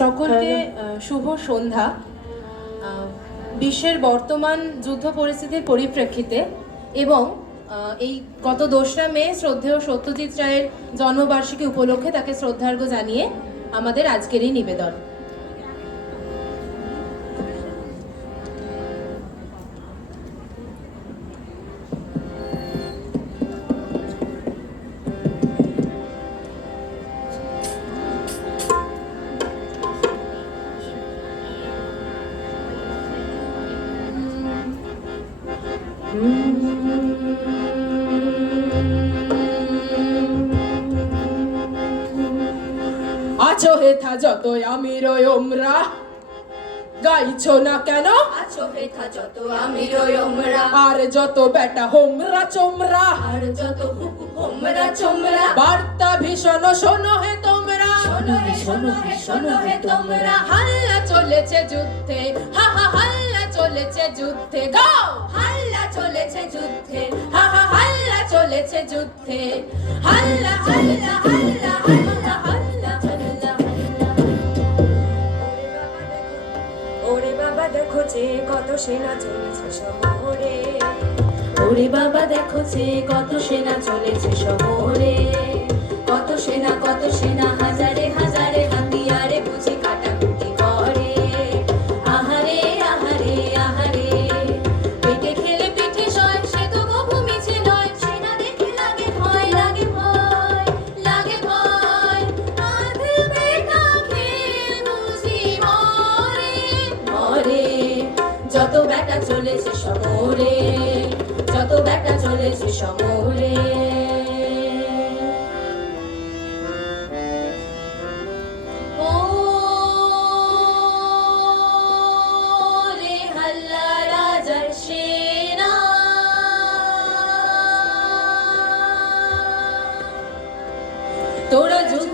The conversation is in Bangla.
সকলকে শুভ সন্ধ্যা। বিশ্বের বর্তমান যুদ্ধ পরিস্থিতির পরিপ্রেক্ষিতে এবং এই গত 2রা মে শ্রদ্ধেয় সত্যজিৎ রায়ের জন্মবার্ষিকী উপলক্ষে তাকে শ্রদ্ধার্ঘ্য জানিয়ে আমাদের আজকের এই নিবেদন। আছো হেথা যতই আমি রয়মরা গাইছো না কেন? আছো হেথা যত আমি রয়মরা আর যত বেটা হোমরা চোমরা আর যত হোমরা চোমরা বার্তা ভীষণ শোনো হে তোমরা, শোনো হে শোনো হে শোনো হে তোমরা। হাল্লা চলেছে যুদ্ধে, হা হা হাল্লা চলেছে যুদ্ধে, গাও হাল্লা চলেছে যুদ্ধে, হা হা হাল্লা চলেছে যুদ্ধে, হাল্লা হাল্লা হাল্লা হাল্লা হাল্লা হাল্লা। ওরে বাবা দেখো যে কত সেনা চলেছে শহরে, ওরে বাবা দেখো যে কত সেনা চলেছে শহরে, কত সেনা হাজারে হাজারে হাতিয়ারে বুঝি কাটাকুটি করে। আহারে আহারে আহারে, পেটে খেলে পিঠে সয় সে তো কবু মিছে নয়। সেনা দেখে লাগে ভয় লাগে ভয় লাগে ভয়, আধে বেটা খেয়ে বুঝি মরে মরে। যত বেটা চলেছে শহরে, যত বেটা চলেছে শহরে। ও রে হাল্লা রাজার সেনা, তোরা যুদ্ধ